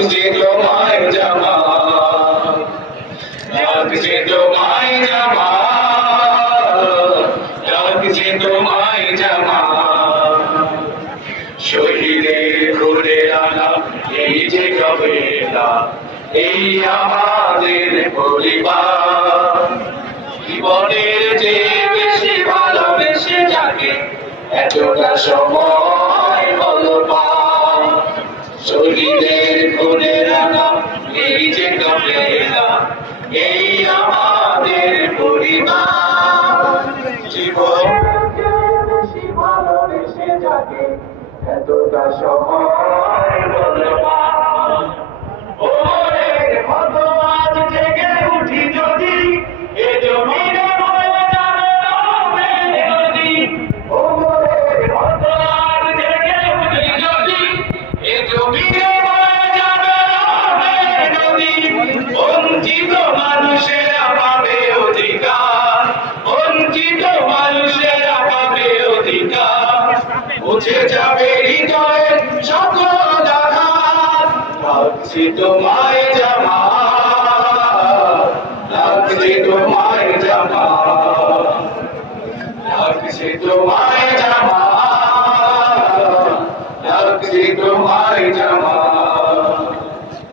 লাগছে তোমায় জামা, লাগছে তোমায় জামা, লাগছে তোমায় জামা। শহীদের ঘুরে আনা এই যে কবেলা, এই আমাদের পরিবার। জীবনের যে বেশি ভালোবেসে যাকে এতটা সময় হলো পার। শহীদের ঘুরে আনা এই যে কবেলা, এই আমাদের পরিবার। জীবনকে বেশি ভালোবেসে যাকে এতটা সময় হলো পার। ওরে কত আজ জেগে উঠি যদি এ জমিনে বয়ে যাবে রবের নদী। ওরে কত আজ জেগে উঠি যদি এ জমিনে বয়ে যাবে রবের নদী। বঞ্চিত মানুষেরা পাবে অধিকার, বঞ্চিত মানুষেরা পাবে অধিকার। মুছে যাবে হৃদয়ের সকল আঘাত। লাগছে তোমায় জামা, লাগছে তোমায় জামা, লাগছে তোমায় জামা, লাগছে তোমায় জামা।